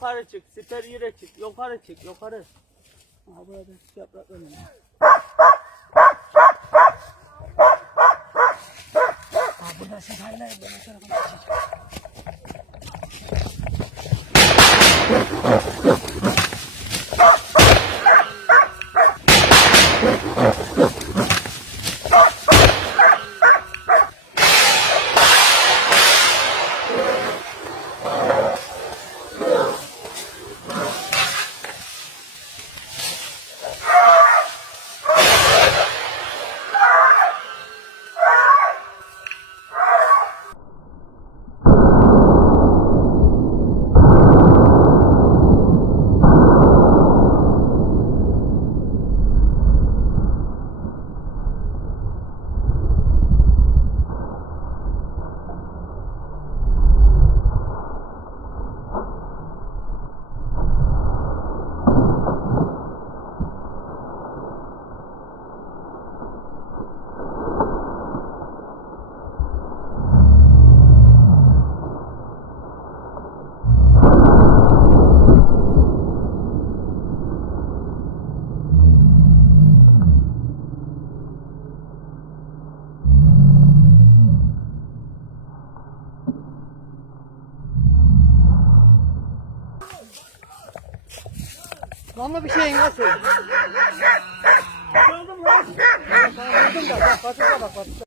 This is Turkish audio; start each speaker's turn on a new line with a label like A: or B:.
A: Yukarı çık. Siper yere çık. Yukarı çık. Yukarı. Aha burada yaprak önüne. Aa, burada hala ben o tarafa
B: Ama bir şeyin nasıl?
A: Mü lan?
B: Vurdum da bak patika bak patika.